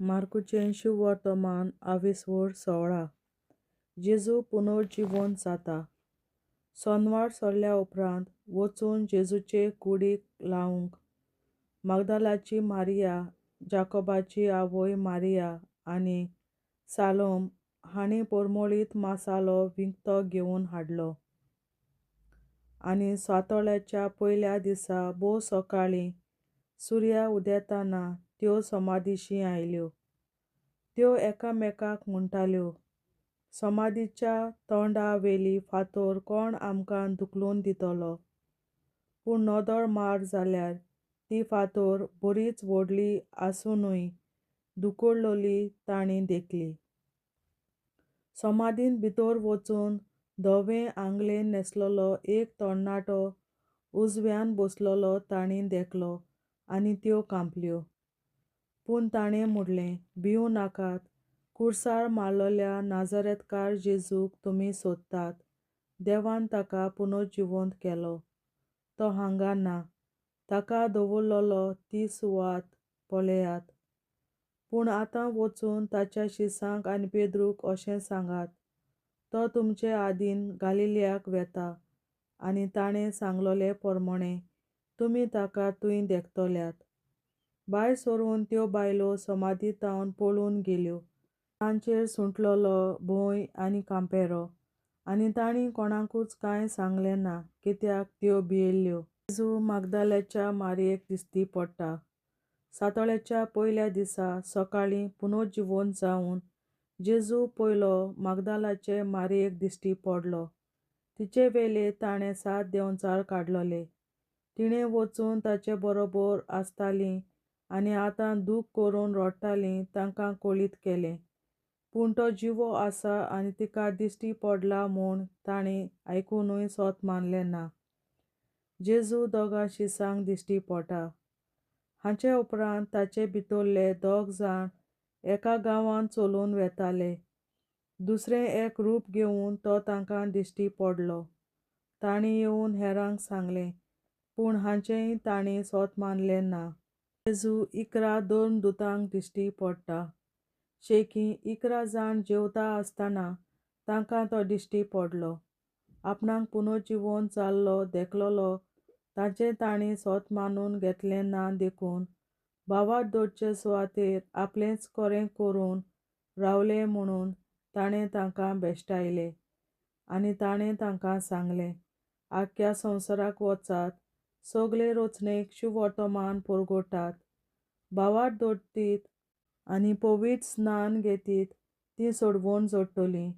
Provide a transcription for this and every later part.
मार्कूचें शुभ वर्तमान 16. जेजू पुनर्जिवंत जाता. सोनवार सोडल्या उपरांत वचून जेजूचे कुडीक लावंक मागदालाची मारिया, जाकोबाची आवय मारिया आनी सालोम हांणी परमळीत मासालो विकतो घेवन हाडलो. आनी सातोळ्याच्या पयल्या दिसा भोव सकाळीं सुर्या उदेताना त्यो समाधीशी आयल्यो. त्यो एकामेकाक म्हणटाल्यो, समाधीच्या तोंडा वेली फातर कोण आमकां धुकलून दितलो. पूण नदर मार जाल्यार ती फातर बरीच व्हडली आसुनूय धुकळलोली तांणी देखली. समाधींत भितर वचून धवें आंगलेंत न्हेसलोलो एक तरणाटो उजव्यान बसलोलो तांणी देखलो आनी त्यो कांपल्यो. पूण ताणें म्हणलें, भिवूं नाकात, कुर्सार मारलोल्या नाजरेतकार जेजूक तुमी सोदतात. देवान ताका पुनर्जिवंत केलो. तो हांगा ना. ताका दवरलोलो ती सुवात पळयात. पूण आतां वचून ताच्या शिसांक आनी पेद्रूक अशें सांगात, तो तुमचे आदीन गलिलयाक वेता आनी ताणें सांगलोले प्रमाणें तुमी ताका थंय देख्तल्यात. भायर सरून त्यो बायलो समाधीतावन पळून गेल्यो. तांचेर सुटलोलो भंय आनी कांपेरो, आनी तांणी कोणाकूच कांय सांगलें ना, कित्याक त्यो भियेल्ल्यो. जेजू मागदालाच्या मारयेक दिश्टी पडटा. सातोळ्याच्या पयल्या दिसा सकाळीं पुनर्जिवंत जावन जेजू पयलो मागदालाचे मारयेक दिश्टी पडलो. तिचे वेले ताणें 7 देंवचार काडलोले. तिणें वचून ताचे बरोबर आसतालीं आनी आतां दूख करून रडटालीं तांकां कळीत केलें. पूण तो जिवो आसा आनी तिका दिश्टी पडला म्हूण तांणी आयकूनय सोत मानलें ना. जेजू दोगां शिसांक दिश्टी पडटा. हाचे उपरांत ताचे भितरले 2 जाण एका गांवांत चलून वेताले. दुसरें एक रूप घेवन तो तांकां दिश्टी पडलो. तांणी येवन हेरांक सांगलें, पूण हाचेंय तांणी सोत मानलें ना. जेजू 11 दोर्मदूतांक दिश्टी पडटा. शेकीं 11 जाण जेवता आसतना तांकां तो दिश्टी पडलो. आपणाक पुनर्जिवंत जाल्लो देखलोलो ताचें तांणी सोत मानून घेतलें ना देखून भावार्थ दवरचे सुवातेर आपलेंच खरें करून रावले म्हणून ताणें तांकां भेश्टायलें. आनी ताणें तांकां सांगलें, आख्ख्या संवसाराक वचात, सगले रचनेक शुभ वर्तमान परगटात. भावार्थ दवरतीत आनी पवित्र स्नान घेतीत तीं सोडवण जोडटलीं,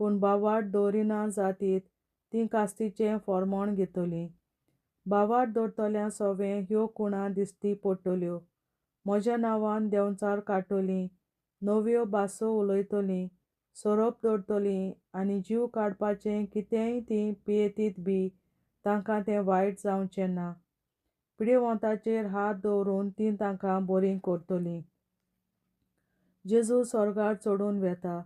पूण भावार्थ दवरिना जातीत तीं कास्तीचें फर्मोण घेतलीं. भावार्थ दवरतल्यां सवें ह्यो कुणां दिश्टी पडटल्यो. म्हज्या नांवान देंवचार काडटलीं, नव्यो भासो उलयतलीं, सोरोप दवरतलीं आनी जीव काडपाचें कितेंय तीं पियेतीत बी तांकां तें वायट जावचें ना. पिडेवंतांचेर हात दवरून तीं तांकां बरीं करतलीं. जेजू स्वर्गार चडून वेता.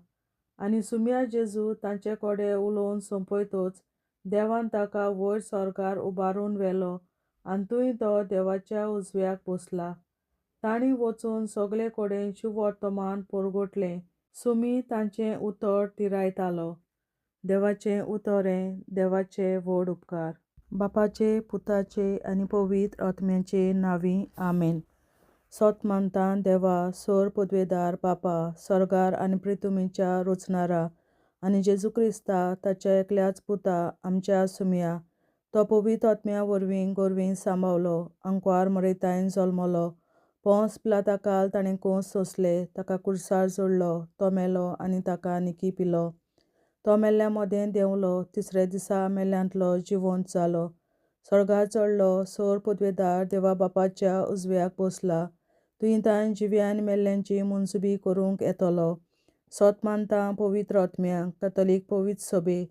आनी सुम्या जेजू तांचे कडेन उलोवन सोंपयतच देवान ताका वयर स्वर्गार उबारून व्हेलो आनी थंय तो देवाच्या उजव्याक बसला. तांणी वचून सगले कडेन शुभ वर्तमान परगटलें. सुमी तांचें उतर तिरायतालो. देवाचें उतरें, देवाचे व्हड उपकार. बापाचे, पुताचे आनी पवित्र आत्म्याचे नांवीं आमेन. सोत मानता देवा, सर पदवेदार बापा, स्वर्गार आनी पृथ्वीच्या रचणारा आनी जेजू क्रिस्ता ताच्या एकल्याच पुता आमच्या सुम्या, तो पवित्र आत्म्या वरवीं गोरवीं सांबावलो, अंकवार मरयतायन जल्मलो, पोंस पिलाताकाल ताणें कोंस सोंसले, ताका कुर्सार जोडलो, तो मेलो आनी ताका निकी पिलो. तो मेल्ल्या मदें देंवलो, तिसऱ्या दिसा मेल्ल्यांतलो जिवंत जालो, स्वर्गार चडलो, सर पदवेदार देवा बापाच्या उजव्याक बसला, थंय तांय जिव्या आनी मेल्ल्यांची मुनसुबी करूंक येतलो. सोत मानता पवित्र आत्म्याक, कॅथॉलिक पवित्र सभे,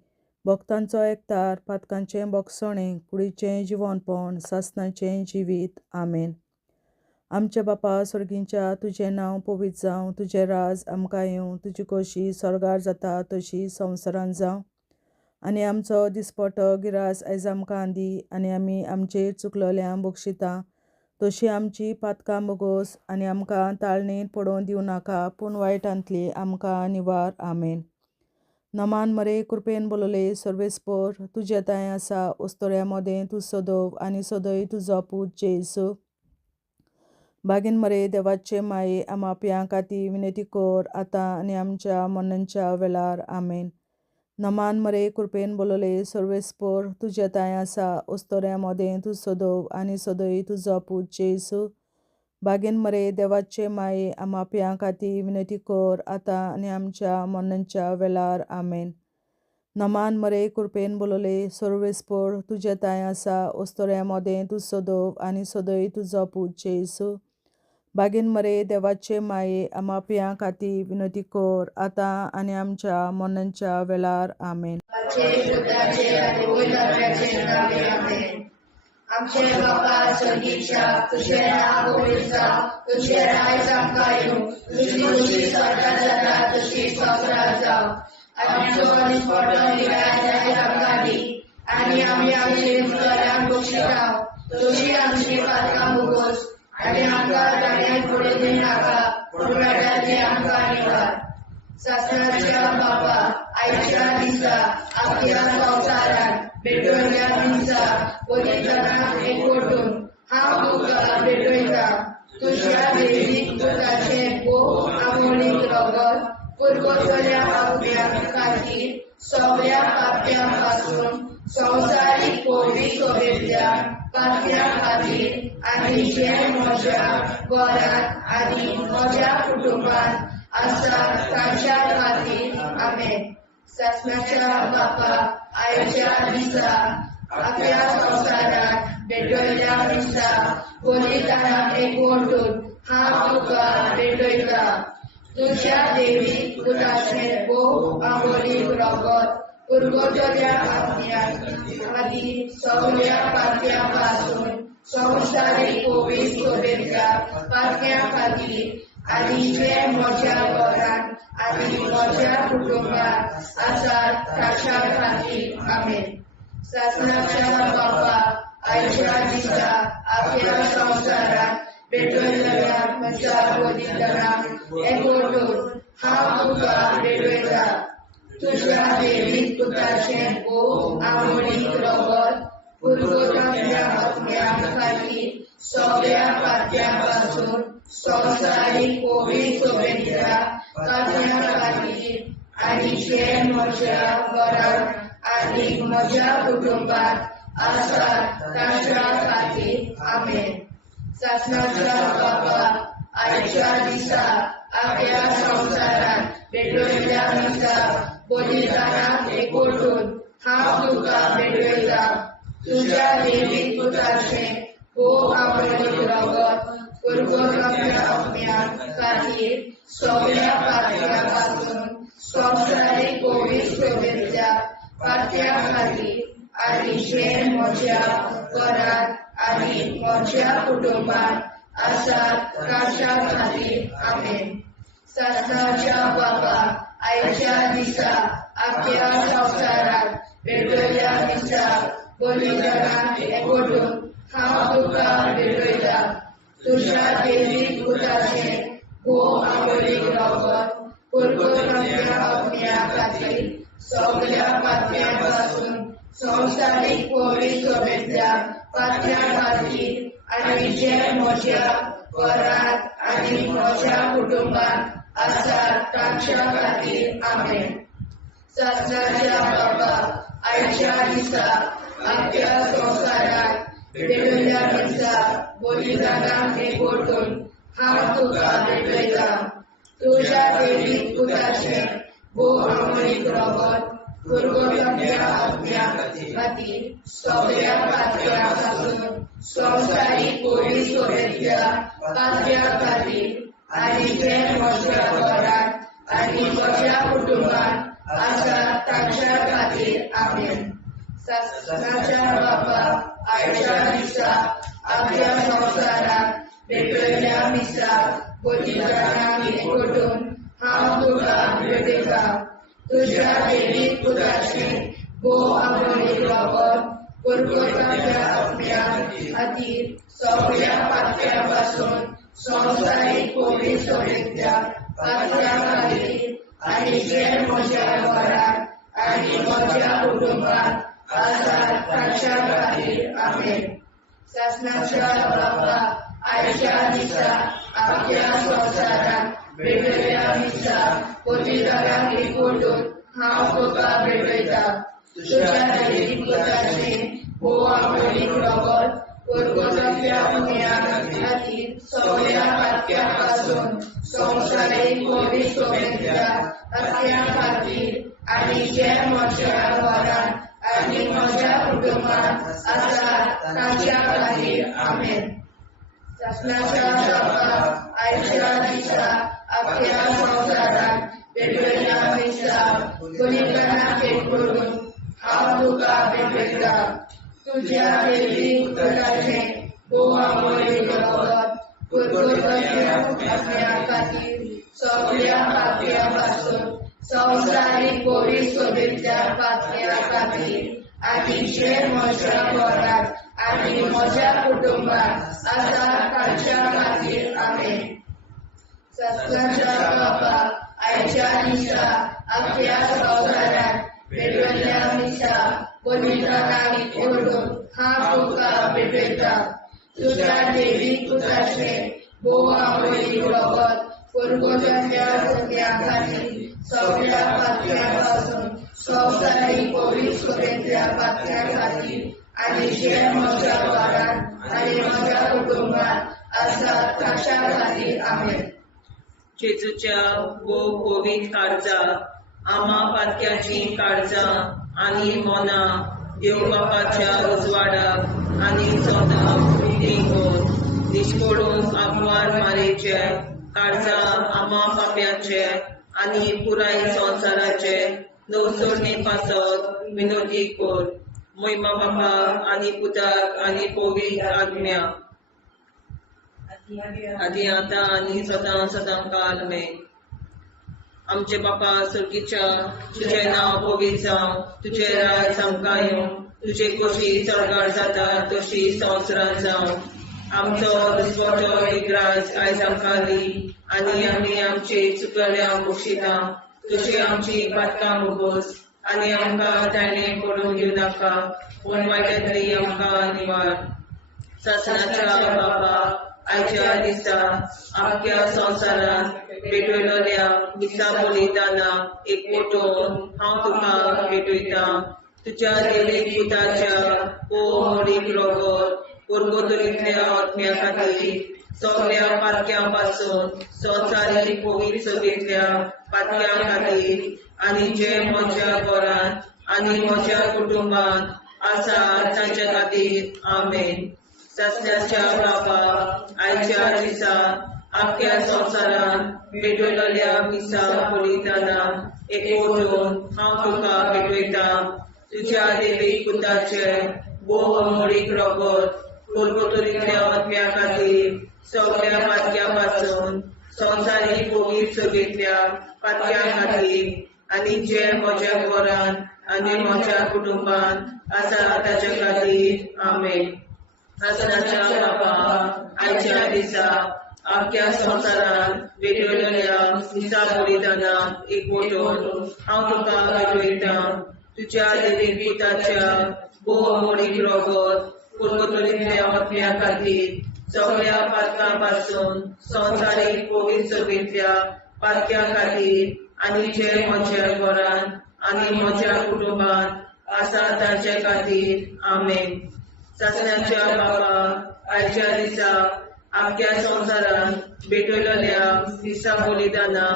भक्तांचो एकतार, पातकांचें भोगसणें, कुडीचें जिवंतपण, सासणाचें जिवीत. आमेन. आमचे बापा स्वर्गींच्या, तुजें नांव पवित्र जावं, तुजें राज आमकां येवं, तुजी खोशी स्वर्गार जाता तशी संवसारांत जावं. आनी आमचो दिसपटो गिरास आयज आमकां दी, आनी आमी आमचेर चुकलोल्यांक बक्षिता तशी आमची पातकां बोगोस आनी आमकां ताळणेंत पडोवन दिवं नाका, पूण वायटांतली आमकां निवार. आमेन. नमान मरे कृपेन बोलोले सर्वेस्पर तुजे ताय आसा उस्तोऱ्या मोदें तूं सदव आनी सदय तुजो पूत जेसू. बागीन मरे देवाचे माये आमाप्यां खातीर विनंती कर आतां आनी आमच्या मरणाच्या वेळार. आमेन. नमान मरे कृपेन बोलोले सर्वेस्पर तुजे ताय आसा उस्तोऱ्या मोदें तूं सदव आनी सदय तुजो पूत जेसू. बागीन मरे देवाचे माये आमाप्यां खातीर विनंती कर आतां आनी आमच्या मरणाच्या वेळार. आमेन. नमान मरे कृपेन बोलोले सर्वेस्पर तुजे ताय आसा उस्तोऱ्या मोदें तूं सदव आनी सदय तुजो पूत जेसू. बागीन मरे देवाचे माये आमाप्यां खातीर विनंती कर आतां आनी आमच्या मरणाच्या वेळार. आमेन. आमचे बापा स्वर्गीच्या तुझे नाव पवित्र जावं, तुझे राज्य आमकां येवं, तुझी खुशी स्वर्गात जाता तशी संवसारात जावं. आमचो दिसपट्टो निराय आमकां दी आनी आमी आमचे मुखाराक बक्षिसांव. तुजी आमची पातकां बोगोस आनी आमकां ताळ्यांत पडोवन दिवं नाका, पूण वायटांतली आमकां निवार. सासणाच्या बापा आयच्या दिसा आपल्या संवसारांत भेटवयल्या दिसा पवित्रांक एकवटून हांव तुका भेटयता. तुज्या देवीक पुताचें भोव आमोणीक रगत पुरगोसल्या आपल्या खातीर सगळ्या पाप्यां पासून संवसारीक पवित्र सोबेतल्या पाप्यां खातीर आनी जे म्हज्या घरांत आनी म्हज्या कुटुंबांत आसा तांच्या खातीर. आमेन. सासणाच्या बापा आयच्या दिसा आपल्या संवसारांत भेटवयल्या दिसा पवित्रांक एकवटून हांव तुका भेटयता. तुज्या देवीक पुताचें भोव आमोणीक रगत पुरगोसल्या आपल्या खातीर सगळ्या पाप्यां पासून संवसारीक पवित्र सोबेतल्या पाप्यां खातीर आनी जे म्हज्या घरांत आनी म्हज्या कुटुंबांत आसात तांच्या खातीर. आमेन. सासणाच्या बापा आयच्या दिसा आपल्या संवसारांत भेटवयल्या म्हज्या पवित्रांक एकवटून हांव तुका भेटयता. तुज्या देवीक पुताचें भोव आमोणीक रगत पुरगोसल्या आपल्या खातीर सगळ्या पाप्यां पासून संवसारीक पवित्र सोबेतल्या पाप्यां खातीर आनी जे म्हज्या घरांत आनी म्हज्या कुटुंबांत आसात तांच्या खातीर. आमेन. सासणाच्या बापा आयच्या दिसा आपल्या संवसारांत भेटवयल्या दिसा पवित्रांक एकवटून हांव तुका भेटयता. तुज्या देवीक पुताचें भोव आमोणीक रगत पुरगोसल्या आपल्या खातीर सगळ्या पाप्यां पासून संवसारीक पवित्र सोबेतल्या पाप्यां खातीर आनी जे म्हज्या घरांत आनी म्हज्या कुटुंबांत आसात तांच्या खातीर. आमेन. सासणाच्या बापा आयच्या दिसा आपल्या संवसारांत भेटवयल्या दिसा पवित्रांक एकवटून हांव तुका भेटयता. तुज्या देवीक पुताचें भोव आमोणीक रगत पुरगोसल्या आपल्या खातीर सगळ्या पाप्यां पासून संवसारीक पवित्र सोबेतल्या पाप्यां खातीर आनी जे म्हज्या घरांत आनी म्हज्या कुटुंबांत आसात तांच्या खातीर. आमेन. सासणाच्या बापा आयच्या दिसा आपल्या संवसारांत भेटवयल्या दिसा पवित्रांक एकवटून हांव तुका भेटयता. तुज्या देवीक पुताचें भोव आमोणीक रगत पुरगोसल्या आपल्या खातीर सगळ्या पाप्यां पासून संवसारीक पवित्र सोबेतल्या पाप्यां खातीर आनी जे म्हज्या घरांत आनी म्हज्या कुटुंबांत आसात तांच्या खातीर. आमेन. सासणाच्या बापा आयच्या दिसा आपल्या संवसारांत भेटवयल्या दिसा पवित्रांक एकवटून हांव तुका भेटयता. तुज्या देवीक पुताचें भोव आमोणीक रगत पुरगोसल्या आपल्या खातीर सगळ्या पातळ्यापासून संवसारीक कोविड सोयीच्या पातळ्या खातीर आनी जे म्हज्या घरांत आनी म्हज्या कुटुंबात आसात तांच्या खातीर आमेन. शासनाच्या बाबा आयच्या दिसा आपल्या संवसारांत वेगवेगळ्या दिसा पतितांक एकवटून हांव तुका भेटयता. तुज्या दैवीक पुताचें आमोलीक रगत परगोजांतल्या पुण्या खातीर सगळ्या पातक्यां पासून संवसारीक कोविड सोयीच्या पातक्यां खातीर आनी जे म्हज्या घरांत आनी म्हज्या कुटुंबात आसात तांच्या खातीर आमेन. शासनाच्या बाबा आयच्या दिसा आपल्या संवसारांत वेगवेगळ्या दिसा पतितांक एकवटून हांव तुका भेटयता. तुज्या दैवीक पुताचें अमोलीक रगत परगोजांतल्या पुण्या खातीर सगळ्या पातळ्यां पासून संवसारीक कोविड सोयीच्या पातळ्यां खातीर आनी जे म्हज्या घरांत आनी म्हज्या कुटुंबात आसात तांच्या खातीर आमेन. शासनाच्या बाबा आयच्या दिसा आपल्या संवसारांत वेगवेगळ्या दिसा पतितांक एकवटून हांव तुका भेटयता. तुज्या दैवीक पुताचें अमोलीक रगत परगोजांतल्या पुण्या खातीर सगळ्या पातळ्यां पासून संवसारीक कोविड सोयीच्या पातळ्यां खातीर आनी जे म्हज्या घरांत आनी म्हज्या कुटुंबात आसात तांच्या खातीर आमेन. जेजूच्या कोविड काळजां आमा पातक्याची काळजां आनी मोना देव बापाच्या उजवाडाक आनी सोदाक विलीन निश्कोडून आग्वार मारेचे काळजां आमा पाप्याचे आनी पुराय संवसाराचे नवसोडणे पासत विनोदी कोर. महिमा बापा आनी पुताक आनी पवित्र आत्म्या आदी आतां आनी सदां सदां काल आमेन. आमचे बापा सर्गीच्या तुझें नांव पवित्र जावं, तुजें राज आमकां येवं, तुजे कशी सरकार जाता तशी संवसारांत जावं. आमचो दिसवटो विग्रास आयज आमकां दी आनी आमी आमचे चुकल्यांक बक्षिता. तशी आमची पातकां मुगोस आनी आमकां ताणें पडूंक दिवं नाका, पूण वायटांतली आमकां निवार. शासनाच्या बाबा आयच्या दिसा आख्या संवसारांत भेटयलोल्या दिसा बलिदाना एकवटून हांव तुका भेटयता. तुज्या दैवीक पुताच्या अमोलीक रगत परगोजांतल्या आत्म्या खातीर सगळ्या पातक्यां पासून संवसारीक कोविड सोयीच्या पातक्यां खातीर आनी जे म्हज्या घरांत आनी म्हज्या कुटुंबात आसात तांच्या खातीर आमेन. शासनाच्या बाबा आयच्या दिसा आख्या संवसारांत भेटयलोल्या दिसा बलिदाना एकवटून हांव तुका भेटयता. तुज्या दैवीक पुताचे अमोलीक रगत परगोजांतल्या आत्म्या खातीर सगळ्या पातक्यां पासून संवसारीक कोविड सोयीच्या पातक्यां खातीर आनी जे म्हज्या घरांत आनी म्हज्या कुटुंबात आसात तांच्या खातीर आमेन. शासनाच्या बाबा आयच्या दिसा आख्या संवसारांत भेटयलोल्या दिसा बलिदाना एकवटून हांव तुका भेटयता. तुज्या दैवीक पुताच्या अमोलीक रगत परगोजांतल्या आत्म्या खातीर सगळ्या पातकां पासून संवसारीक कोविड सोयीच्या पातक्यां खातीर आनी जे म्हज्या घरांत आनी म्हज्या कुटुंबात आसात तांच्या खातीर आमेन. शासनाच्या बाबा आयच्या दिसा आख्या संवसारांत भेटयलोल्या दिसा बलिदाना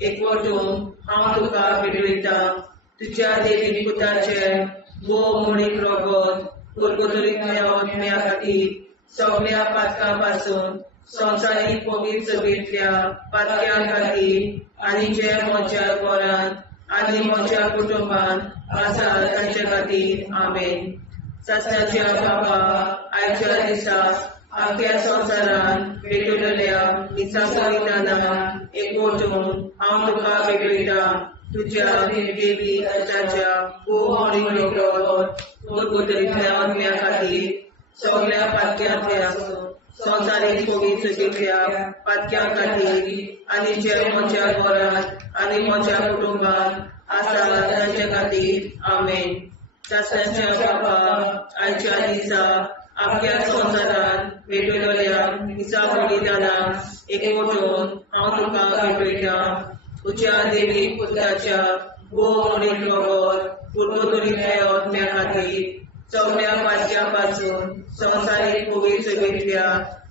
एकवटून हांव तुका भेटयता. तुज्या दैवीक पुताचे अमोलीक रगत परगोजांतल्या आत्म्या खातीर सगळ्या पातकां पासून संवसारीक कोविड सोयीच्या पातक्यां खातीर आनी जे म्हज्या घरांत आनी म्हज्या कुटुंबात आसात तांच्या खातीर आमेन. शासनाच्या बाबा आयच्या दिसा आख्या संवसारांत भेटयलोल्या दिसा बलिदाना एकवटून हांव तुका भेटयता. तुज्या दैवीक पुताच्या अमोलीक रगत परगोजांतल्या आत्म्या खातीर सगळ्या पातक्यांतल्या संवसारीक फोगी चुकीतल्या पातक्यां खातीर आनी जे म्हज्या घरांत आनी म्हज्या कुटुंबात आसा तांचे खातीर आमेन. शास्त्राच्या बाबा आयच्या दिसा आपल्या संवसारांत भेटयलेल्या दिसा बलिदानाक एकवटून हांव तुका भेटयता. तुज्या देवीक पुताच्या भोवमणीक रगत पुर्तुरीतल्या आत्म्या खातीर सगळ्या पातक्यां पासून संवसारीक फोगी चुकीतल्या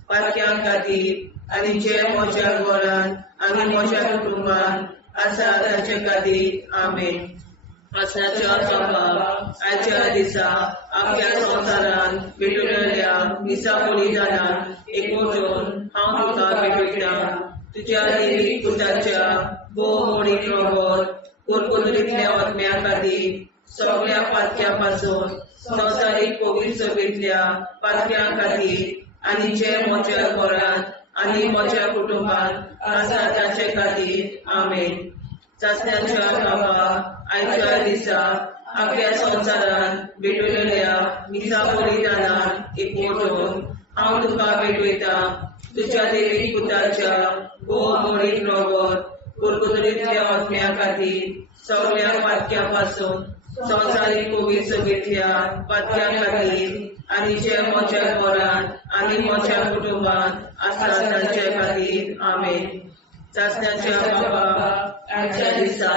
पातक्यां खातीर आनी जे म्हज्या घरांत आनी म्हज्या कुटुंबात आसा तांचे खातीर आमेन. आसनाच्या बाबा आयच्या दिसा आपल्या संवसारांत भेटयलेल्या दिसा बलिदानाक एकवटून हांव तुका भेटयता. तुज्या देवीक पुताच्या भोवमणीक रगत पुर्तुरीतल्या आत्म्या खातीर सगळ्या पातक्यां पासून संवसारीक फोगी चुकीतल्या पातक्यां खातीर आनी जे म्हज्या घरांत आनी म्हज्या कुटुंबात आसा तांचे खातीर आमेन. चाचण्याच्या बाबा आयच्या दिसा आपल्या संवसारांत भेटयलेल्या दिसा बलिदानाक एकवटून हांव तुका भेटयता. तुज्या देवीक पुताच्या भोवमणीक रगत पुर्तुरीतल्या आत्म्या खातीर सगळ्या पातक्यां पासून संवसारीक फोगी चुकीतल्या पातक्यां खातीर आनी जे म्हज्या घरांत आनी म्हज्या कुटुंबात आसा तांचे खातीर आमेन. चाचण्याच्या बाबा आयच्या दिसा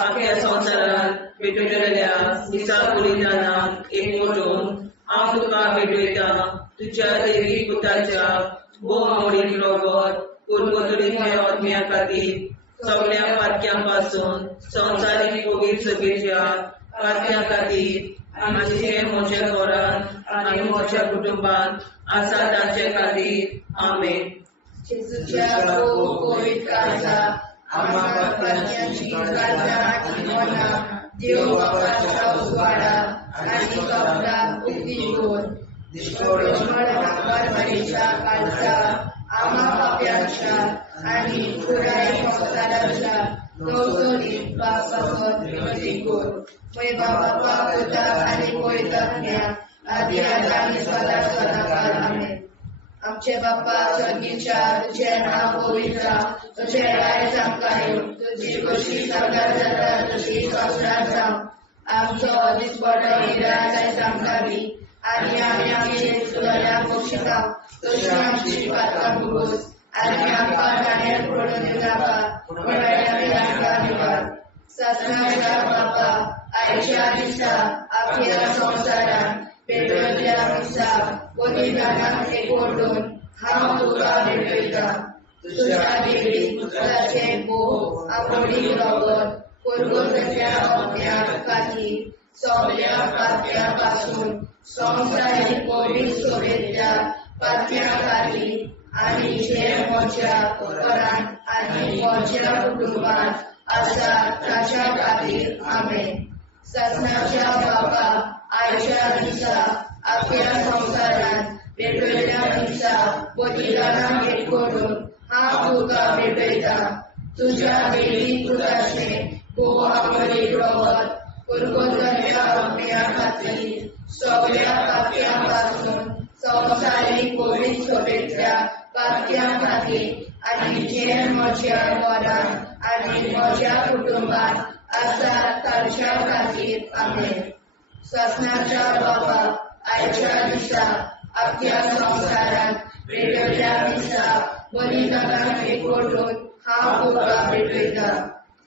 आपल्या संवसारांत भेटयलेल्या दिसा बलिदानाक एकवटून हांव तुका भेटयता. तुज्या देवीक पुताच्या भोवमणीक रगत पुर्तुरीतल्या आत्म्या खातीर सगळ्या पातक्यां पासून संवसारीक फोगी चुकीतल्या पातक्यां खातीर आनी जे म्हज्या घरांत आनी म्हज्या कुटुंबात आसा तांचे खातीर आमेन. जेजूच्या पवित्र काळजा आम्हा पातकांची काळजा आनी मना देव बापाच्या उजवाडा आनी कपडा उक्ती करून परमेच्या काळजा आम्हा पाप्यांच्या आनी पुराय संवसाराच्या नवसोनीत पापासत विनती कर. मैबा बापा पुता आनी पवित्रात्म्या आदी आनी सदा सदाकाळ आमेन. आमचे बापा स्वर्गीच्या तुझे नाव पवित्र तुझे राय जावं तुझी कशी सगळ्यात जाता तशी संवसारांत जावं. आमचो दिसपडो हिराय आमकां दी आनी आमी आमचे सुदाऱ्यांक बक्षिसा तशी आमची पातकां भोगोस आनी आमकां गाण्यार पडून दिवनाका पूण आमकां निवाड. शास्त्राच्या बापा आयच्या दिसा आपल्या संवसारांत भेटयलेल्या दिसा बलिदानाक एकवटून हांव तुका भेटयता. तुज्या देवीक पुताचे भोव आंबोळी रगत पुर्तुरीतल्या आत्म्या खातीर सगळ्या पातक्यां पासून संवसारीक फोगी चुकीतल्या पातक्यां खातीर आनी जे म्हज्या घरांत आनी म्हज्या कुटुंबात आसा तांच्या खातीर आमेन. शास्त्राच्या बापा आयच्या दिसा आपल्या संवसारांत भेटयलेल्या दिसा बलिदानाक एकवटून हांव तुका भेटयता. तुज्या देवीक पुताचे भोव आंबोळी रगत पुर्तुरीतल्या आत्म्या खातीर सगळ्या पातक्यां पासून संवसारीक फोगी चुकीतल्या पातक्यां खातीर आनी जे म्हज्या घरांत आनी म्हज्या कुटुंबात आसा तांच्या खातीर आमेन. शास्त्राच्या बापा आयच्या दिसा आपल्या संवसारांत भेटयलेल्या दिसा बलिदानाक एकवटून हांव तुका भेटयता.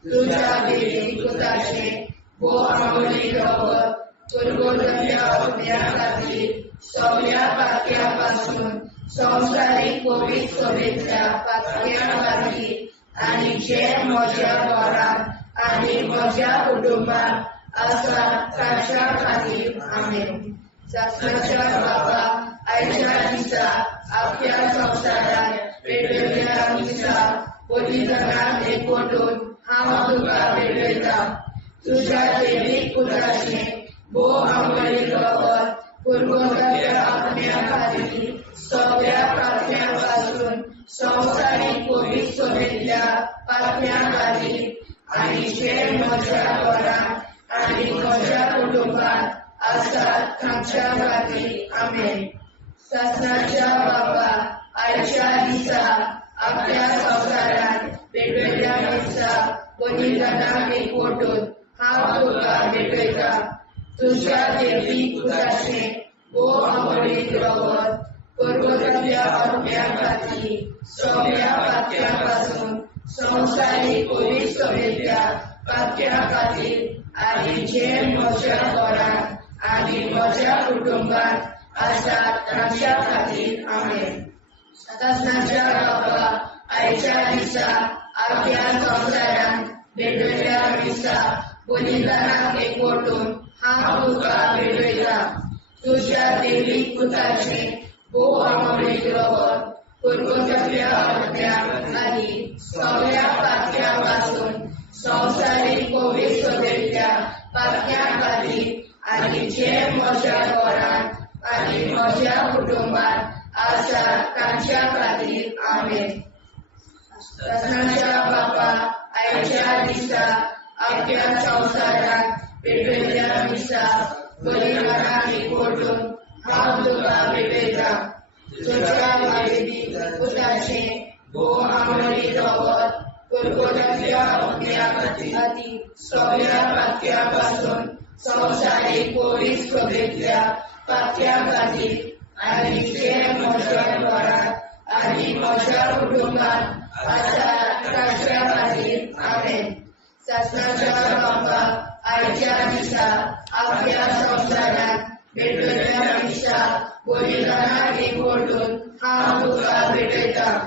तुज्या देवीक पुताचे भोव आंबोळी रगत पुर्तुरीतल्या आत्म्या खातीर सगळ्या पातक्यां पासून संवसारीक फोगी चुकीतल्या पातक्यां खातीर आनी जे म्हज्या घरांत आनी म्हज्या कुटुंबात आसा तांच्या खातीर आमेन. शास्त्राच्या बापा आयच्या दिसा आपल्या संवसारांत भेटयलेल्या दिसा बलिदानाक एकवटून हांव तुका भेटयता. तुज्या देवीक पुताचे भोव आंबोळी रगत पुर्तुरीतल्या आत्म्या खातीर सगळ्या पातक्यां पासून संवसारीक फोगी चुकीतल्या पातक्यां खातीर आनी जे म्हज्या घरांत आनी म्हज्या कुटुंबात आसा तांच्या खातीर आमेन. शास्त्राच्या बापा आयच्या दिसा आपल्या संवसारात वेगवेगळ्या दिसा बलिदानाक एकवटून हांव तुका भेटयता. तुझ्या देवीक पुताचें भोव आवडीक रगत परगतल्या आत्म्या खातीर सगळ्या पात्या पासून संवसारीक पवित्रतेच्या पात्या खातीर आनी जे म्हज्या घरांत आनी म्हज्या कुटुंबात आसात तांच्या खातीर आमेन. सतनाच्या बाबा आयच्या दिसा आपल्या संवसारांत वेगवेगळ्या दिसा बलिदानाक एकवटून हांव तुका भेटयता. तुझ्या देवीक पुताचें भोव आवडीक रगत परगतल्या आत्म्या आनी सगळ्या पात्या पासून संवसारीक पवित्रतेच्या पात्या खातीर आनी जे म्हज्या घरांत आनी म्हज्या कुटुंबात आसात तांच्या खातीर आमेन. सतनाच्या बाबा आयच्या दिसा आपल्या संवसारांत वेगवेगळ्या दिसा बलिदानाक एकवटून हांव तुका भेटयता. तुझ्या देवीक पुताचें भोव आवडीक रगत परगतल्या आत्म्या खातीर सगळ्या पात्या पासून संवसारीक पवित्रतेच्या पात्या खातीर आनी जे म्हज्या घरांत आनी म्हज्या कुटुंबात आसात तांच्या खातीर आमेन. सतनाच्या बाबा आयच्या दिसा आपल्या संवसारांत वेगवेगळ्या दिसा बलिदानाक एकवटून हांव तुका भेटयता.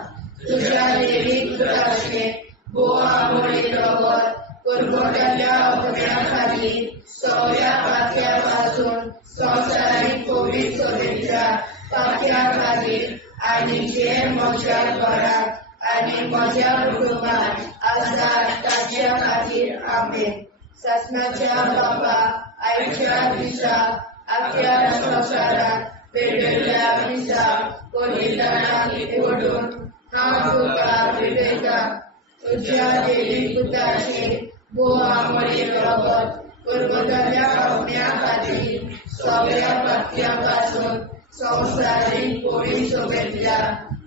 तुझ्या देवीक पुताचें भोव आवडीक रगत परगतल्या आत्म्या खातीर सगळ्या पात्या पासून संवसारीक पवित्रतेच्या पात्या खातीर आनी जे म्हज्या घरांत आनी म्हज्या कुटुंबात आसात तांच्या खातीर आमेन. सतनाच्या बाबा आयच्या दिसा आपल्या संवसारांत वेगवेगळ्या दिसा बलिदानाक एकवटून हांव तुका भेटयता. तुझ्या देवीक पुताचें भोव आवडीक रगत परगतल्या आत्म्या खातीर सगळ्या पात्या पासून संवसारीक पवित्रतेच्या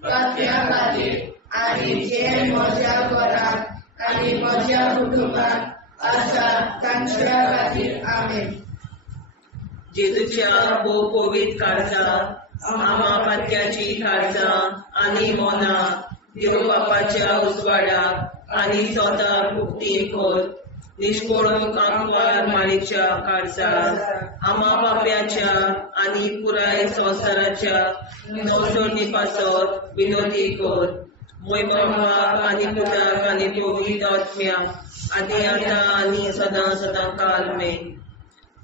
पात्या खातीर आनी जे म्हज्या घरांत आनी म्हज्या कुटुंबात आसात तांच्या खातीर आमेन. जेजूच्या भोव पवित्र काळजांत आमा पात्याची काळजां आनी मोना देव बापाच्या उजवाडाक आनी स्वता मुक्ती खोल निष्कळून आंकवार माळेच्या काळजांत आमा बाप्याच्या आनी पुराय संवसाराच्या संसोडणी पासत विनोदी कर. मोय बापाक आनी पुताक आनी पवित्र आत्म्याक आदी आतां आनी सदां सदां काल मेन.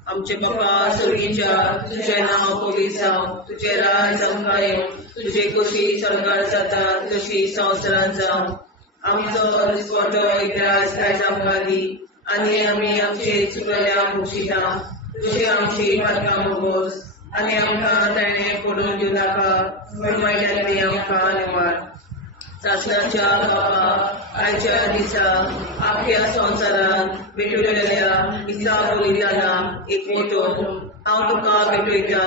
आमचे बापा सर्गीच्या तुझें नांव पवित्र जावं, तुजें राज आमकां येवं, तुजे कशी सरकार जाता तशी संवसारांत जावं. आमचो दिसवटो एकदांच आयज आमकां दी आनी आमी आमचे चुकल्यांक बक्षिता. तुजी आमची पातकां भोगोस आनी आमकां ताणें पडून दिवं नाका पण वायट्यांतली आमकां निवार. सतनाच्या बाबा आयच्या दिसा आपल्या संवसारांत भेटलेल्या दिसा बलिदानाक एकवटून हांव तुका भेटयता.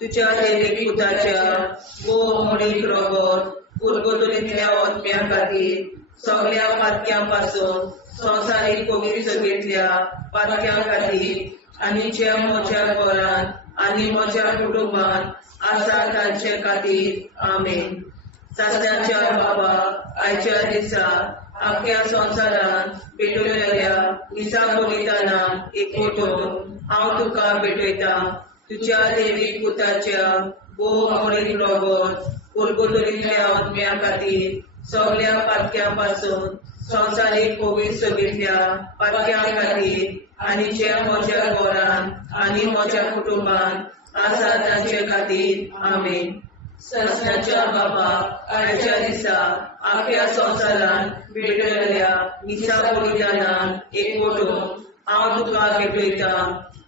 तुज्या देवीक पुताच्या भोव आवडीक रगत परगतल्या आत्म्या खातीर सगळ्या पात्या पासून संवसारीक पवित्रतेच्या पात्या खातीर आनी जे म्हज्या घरांत आनी म्हज्या कुटुंबात आसा तांचे खातीर आमेन. सतनाच्या बाबा आयच्या दिसा आपल्या संवसारांत भेटलेल्या दिसा बलिदानाक एकवटून हांव तुका भेटयता. तुज्या देवीक पुताच्या भोव आवडीक रगत परगतल्या आत्म्या खातीर सगळ्या पात्या पासून संवसारीक पवित्रतेच्या पात्या खातीर आनी जे म्हज्या घरांत आनी म्हज्या कुटुंबात आसा तांचे खातीर आमेन. सतनाच्या बाबा आयच्या दिसा आपल्या संवसारांत भेटलेल्या दिसा बलिदानाक एकवटून हांव तुका भेटयता.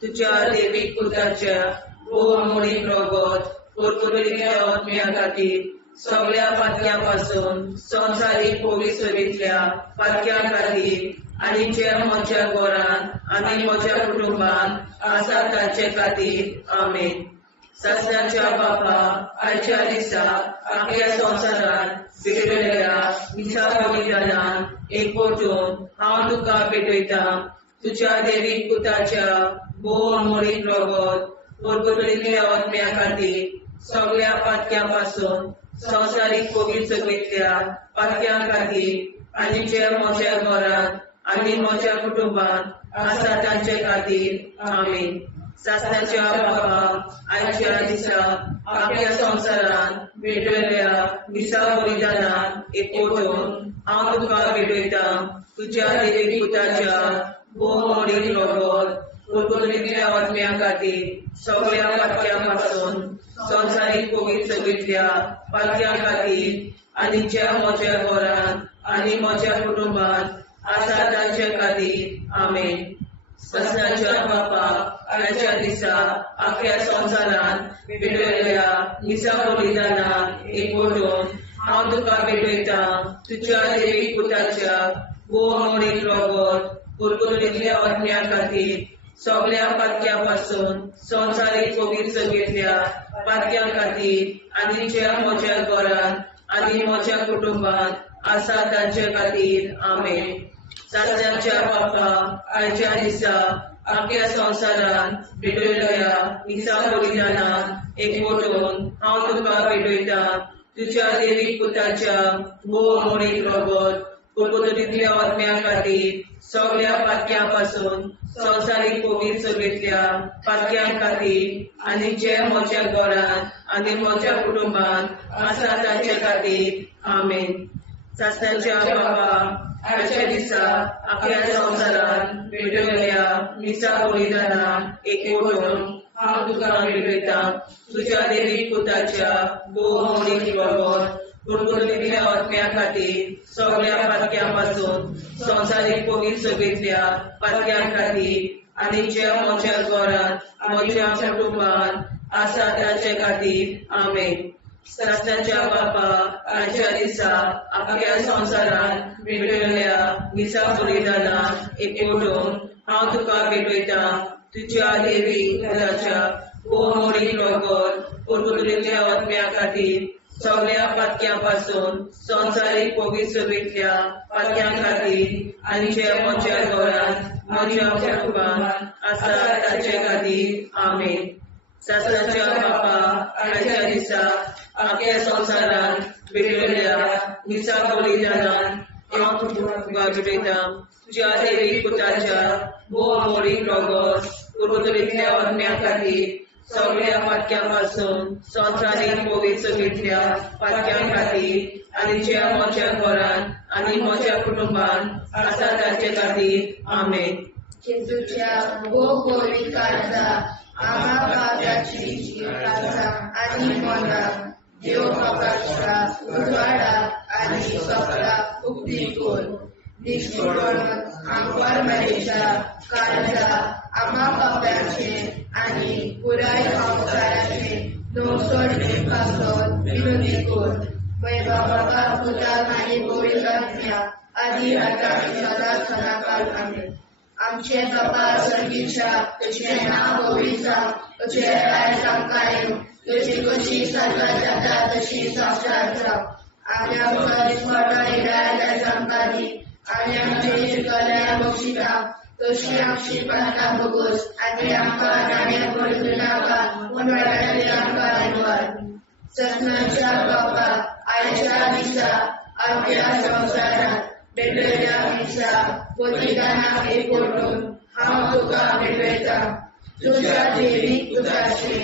तुज्या देवीक पुताच्या भोव आवडीक रगत परगतल्या आत्म्या खातीर सगळ्या पात्या पासून संवसारीक पवित्रतेच्या पात्या खातीर आनी जे म्हज्या घरांत आनी म्हज्या कुटुंबात आसा तांचे खातीर आमेन. ससनाच्या बापा आयच्या दिसा आपल्या संसारात भेटलेल्या मिसा बलिदानान एकवटून हांव तुका भेटयता तुझ्या देवीक पुताच्या भोव अमोलीक रगत परगटलेल्या आत्म्या खातीर सगळ्या पातक्यां पासून संवसारीक कोवीड सगळीतल्या पातक्यां खातीर आनी जे म्हज्या घरांत आनी म्हज्या कुटुंबांत आसा तांचे खातीर आमीन. सासणाच्या बापा आयच्या दिसा आपल्या संसारान भेटलेल्या मिसा बलिदानान एकवटून हांव तुका भेटयता तुझ्या देवीक पुताच्या भोव अमोलीक रगत परगटलेल्या आत्म्या खातीर सगळ्या पातक्यां पासून संवसारीक कोवीड सगळीतल्या पातक्यां खातीर आनी ज्या म्हज्या घरांत आनी म्हज्या कुटुंबांत आसा तांचे खातीर आमीन. ससनाच्या बापा आयच्या दिसा आपल्या संसारान भेटलेल्या मिसा बलिदानान एकवटून हांव तुका भेटयता तुझ्या देवीक पुताच्या भोव अमोलीक रगत परगटलेल्या आत्म्या खातीर सगळ्या पातक्यां पासून संवसारीक कोवीड सगळीतल्या पातक्यां खातीर आनी ज्या म्हज्या घरांत आनी म्हज्या कुटुंबांत आसा तांचे खातीर आमीन. ससनाच्या बापा आयच्या दिसा आपल्या संसारान भेटलेल्या मिसा बलिदानान एकवटून हांव तुका भेटयता तुझ्या देवीक पुताच्या भोव अमोलीक रगत परगटलेल्या आत्म्या खातीर सगळ्या पातक्यां पासून संवसारीक कोवीड सगळीतल्या पातक्यां खातीर आनी जे म्हज्या घरांत आनी म्हज्या कुटुंबांत आसा तांचे खातीर आमीन. ससनाच्या बापा आयच्या दिसा आपल्या संसारान भेटलेल्या मिसा बलिदानान एकवटून हांव तुका भेटयता तुझ्या देवीक पुताच्या भोव अमोलीक रगत परगटलेल्या आत्म्या खातीर सगळ्या पातक्यां पासून संवसारीक कोवीड सगळीतल्या पातक्यां खातीर आनी ज्या म्हज्या घरांत म्हज्या कुटुंबांत आसा तांचे खातीर आमीन. ससनाच्या बापा आयच्या दिसा आपल्या संसारान भेटलेल्या मिसा बलिदानान एकवटून हांव तुका भेटयता तुझ्या देवीक पुताच्या भोव अमोलीक रगत परगटलेल्या आत्म्या खातीर सगळ्या पातक्यां पासून संवसारीक कोवीड सगळीतल्या पातक्यां खातीर आनी जे म्हज्या घरांत म्हज्या कुटुंबांत आसा तांचे खातीर आमीन. ससनाच्या बापा आयच्या दिसा आपल्या संसारान भेटलेल्या मिसा बलिदानान हांव तुका भेटयता तुझ्या देवीक पुताच्या भोव अमोलीक रगत परगटलेल्या आत्म्या खातीर सगळ्या पातक्यां पासून संवसारीक कोवीड सगळीतल्या पातक्यां खातीर आनी ज्या म्हज्या घरांत आनी म्हज्या कुटुंबांत आसा तांचे खातीर आमीन. जेजूच्या भोव कोवीड काळांत आम्हा पापाची काळजा आनी मनाक देव बापाच्या उजवाडाक आनी सपनाक उक्ती कर. निश्चितपण आमकां मेरेच्या काळजा आम्हा पापाचे आनी पुराय संवसाराचे नवसोडे पासत विनोदी कर. बाबा पुताक आनी पवित्र आत्म्या आदी आतां आनी सदांच सदांकाळ आमीन. आमचे बाबा सर्गीच्या तुझें नांव पवित्र तुझें राज आमकां येवं तुजी कशी स्वर्गांत जाता तशी संवसारांत जावं. आनी आमकां दिसपट्टो हिराय आमकां दी आनी आमचे इश्टगल्या बक्षिता तशी आमची प्रार्थना भोगोस आनी आमकां नाण्या पडूं नाका पूण वाटायली आमकां आयवार. ससनाच्या बापा आयच्या दिसा आपल्या संवसारांत भेटलेल्या मिसा बलिदानाक एकवटून हांव तुका भेटयता तुझ्या देवीक पुताचे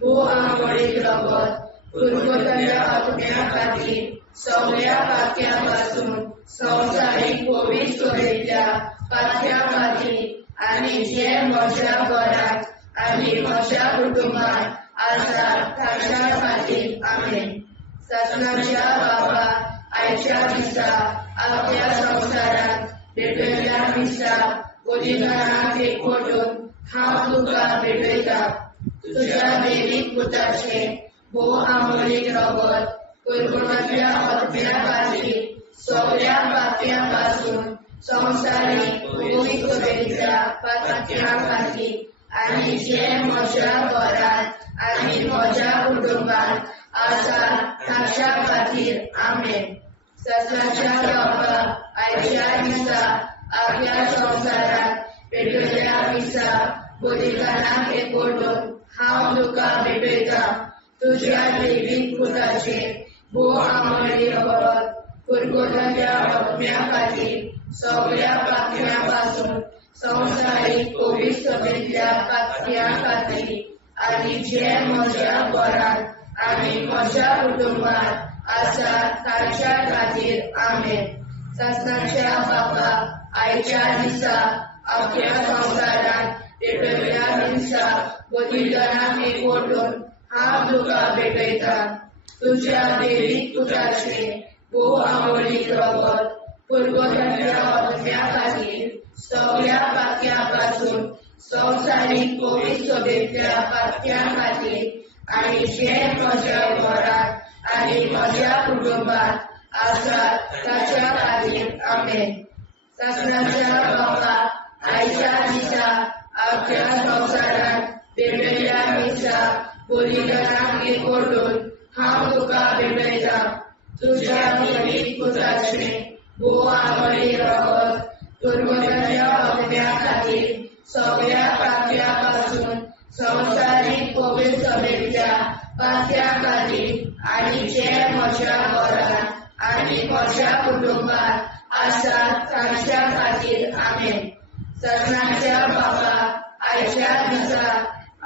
भोव अमोलीक रगत परगटलेल्या आत्म्या खातीर सगळ्या पातक्यां पासून संवसारीक कोवीड सगळीतल्या पातक्यां खातीर आनी जे म्हज्या घरांत आनी म्हज्या कुटुंबांत आसा तांच्या खातीर आमीन. ससनाच्या बापा आयच्या दिसा आपल्या संवसारांत भेटलेल्या मिसा बलिदानाक एकवटून हांव तुका भेटयता तुझ्या देवीक पुताचे भोव अमोलीक रगत परगटलेल्या आत्म्या खातीर सगळ्या पातक्यां पासून संवसारीक कोवीड सगळीतल्या पातक्यां खातीर आनी जे म्हज्या घरांत आनी म्हज्या कुटुंबात आसा ताच्या खातीर आमेन. सत्याच्या बाबा आयच्या दिसा आख्या संवसारात पेटयल्या दिसा बलिदानाक एकवटून हांव तुका भेटयता. तुज्या दैवीक पुताचे भोव आमोली वत कुरकुरल्या आत्म्या खातीर सगळ्या पातळ्यां पासून संवसारीक पवित्रतेंतल्या पातळ्यां खातीर आनी जे म्हज्या घरांत आनी म्हज्या कुटुंबात आसा ताच्या खातीर आमेन. सत्याच्या बाबा आयच्या दिसा आख्या संवसारात पेटयल्या दिसा बलिदानाक एकवटून हांव तुका भेटयता. तुज्या दैवीक पुताचे भोव आमोलीक रगत कुरकुरल्या आत्म्या खातीर सगळ्या पातळ्यां पासून संवसारीक पवित्रतेंतल्या पातळ्यां खातीर आनी जे म्हज्या घरांत आनी म्हज्या कुटुंबात आसा ताच्या खातीर आमेन. सत्याच्या बाबा आयच्या दिसा आख्या संवसारात पेटयल्या दिसा बलिदानाक एकवटून हांव तुका भेटयता. तुज्या दैवीक पुताचे भोव आमोली रगत कुरकुरल्या आत्म्या खातीर सगळ्या पातळ्यां पासून संवसारीक पवित्रतेंतल्या पातळ्यां खातीर आनी जे म्हज्या घरांत आनी म्हज्या कुटुंबात आसा ताच्या खातीर आमेन. सत्याच्या बाबा आयच्या दिसा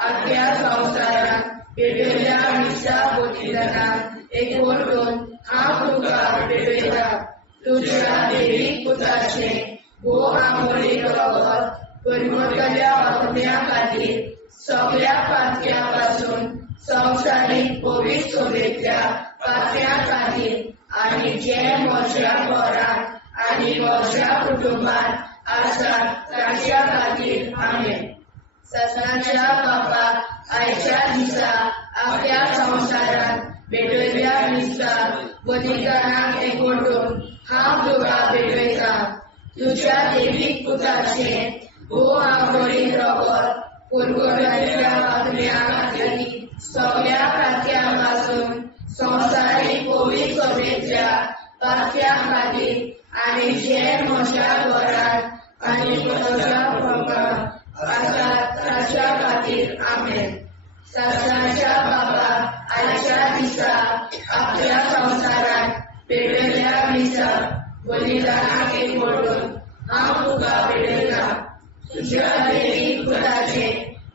आख्या संवसारात पेटयल्या दिसा बलिदानाक एकवटून हांव तुका भेटयता. तुज्या दैवीक पुताचे भोव आमोली रगत कुरकुरल्या आत्म्या खातीर सगळ्या पातळ्यां पासून संवसारीक पवित्रतेंतल्या पातळ्यां खातीर आनी जे म्हज्या घरांत आनी म्हज्या कुटुंबात आसा ताच्या खातीर आमेन. सत्याच्या बाबा आयच्या दिसा आख्या संवसारात पेटयल्या दिसा बलिदानाक एकवटून हांव तुका भेटयता. तुज्या दैवीक पुताचे भोव आमोली रगत कुरकुरल्या आत्म्या खातीर सगळ्या पातळ्यां पासून संवसारीक पवित्रतेंतल्या पातळ्यां खातीर आनी जे म्हज्या घरांत आनी म्हज्या कुटुंबात आसा ताच्या खातीर आमेन. सत्याच्या बाबा आयच्या दिसा आख्या संवसारात पेटयल्या दिसा बलिदानाक एकवटून हांव तुका भेटयता. तुज्या दैवीक पुताचे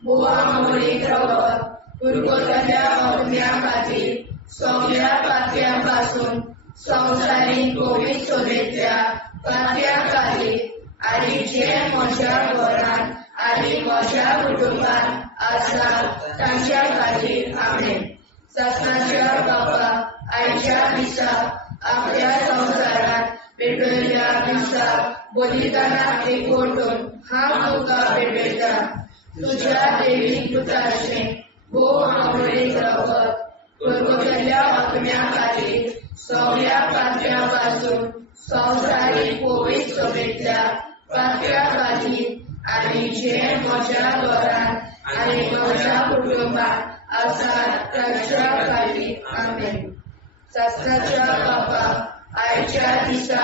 भोव आमोली रगत कुरकुरल्या आत्म्या खातीर सगळ्या पातळ्यां पासून संवसारीक पवित्रतेंतल्या पातळ्यां खातीर आनी जे म्हज्या घरांत आनी म्हज्या कुटुंबात आसा ताच्या खातीर आमेन. सत्याच्या बाबा आयच्या दिसा आख्या संवसारात पेटयल्या दिसा बलिदानाक एकवटून हांव तुका भेटयता. तुज्या दैवीक पुताचे भोव आमोली रगत कुरकुरल्या आत्म्या खातीर सगळ्या पातळ्यां पासून संवसारीक पवित्रतेंतल्या पातळ्यां खातीर आनी जे म्हज्या घरांत आनी म्हज्या कुटुंबात आसा ताच्या खातीर आमेन. सत्याच्या बाबा आयच्या दिसा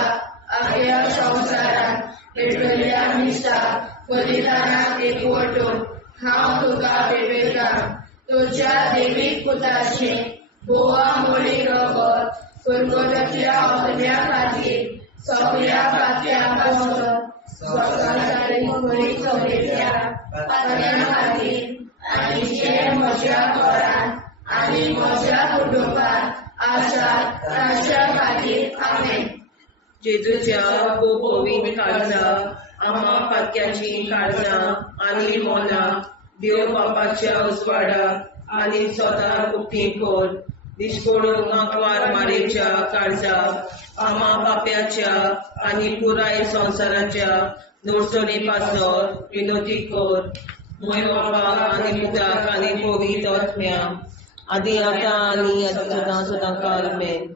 आख्या संवसारात पेटयल्या दिसा बलिदानाक एकवटून हांव तुका भेटयता. तुज्या दैवीक पुताचे भोव आमोली रगत कुरकुरल्या आत्म्या खातीर सगळ्या पातळ्यां पासून संवसारीक पवित्रतेंतल्या पातळ्यां खातीर आनी जे म्हज्या घरांत आनी म्हज्या कुटुंबात आसा ताच्या खातीर आमेन. जेजूच्या पवित्र काळजा आम्हा पातक्याची काळजां आनी मोलां देव बापाच्या उजवाडाक आनी सदां उक्ती कोर. निष्पळून आंकवार मारेच्या काळजा आम्हा पाप्याच्या आनी पुराय संवसाराच्या नोडसणी पासर विनोदी कोर. मोय बापाक आनी पुताक आनी पवित्र आत्म्या आदी आतां आनी सदां सदां काल आमेन.